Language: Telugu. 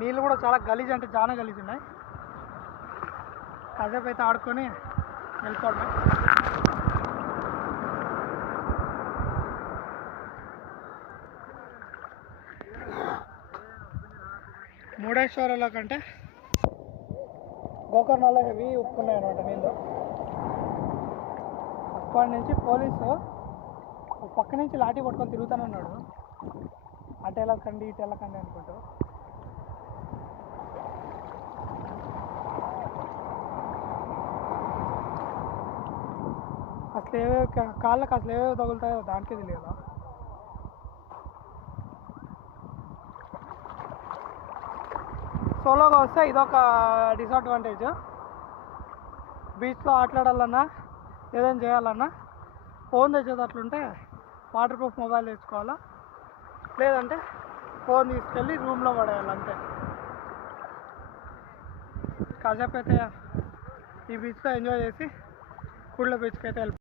నీళ్ళు కూడా చాలా గలీజ్ అంటే చాలా గలీజ్ ఉన్నాయి. కాసేపు అయితే ఆడుకొని వెళ్ళిపోవడమే. మురుడేశ్వరంలో కంటే గోకర్ణలో హెవీ ఉప్పున్నాయి అన్నమాట నీళ్ళు. అక్కడి నుంచి పోలీసు పక్క నుంచి లాఠీ పట్టుకొని తిరుగుతూనే ఉన్నాడు. అటు వెళ్ళకండి ఇటు వెళ్ళకండి అనుకుంటూ. అసలు ఏవే కాళ్ళకి అసలు ఏవేవి తగులుతాయో దానికే తెలియదు. సోలోగా వస్తే ఇదొక డిసడ్వాంటేజ్. బీచ్లో ఆటలాడాలన్నా ఏదైనా చేయాలన్నా ఫోన్ తెచ్చేది అట్లుంటే వాటర్ ప్రూఫ్ మొబైల్ తెచ్చుకోవాలా, లేదంటే ఫోన్ తీసుకెళ్ళి రూమ్లో పడేయాలి అంతే. కాసేపు అయితే ఈ బీచ్లో ఎంజాయ్ చేసి కుళ్ళ బీచ్కి అయితే వెళ్ళిపోవాలి.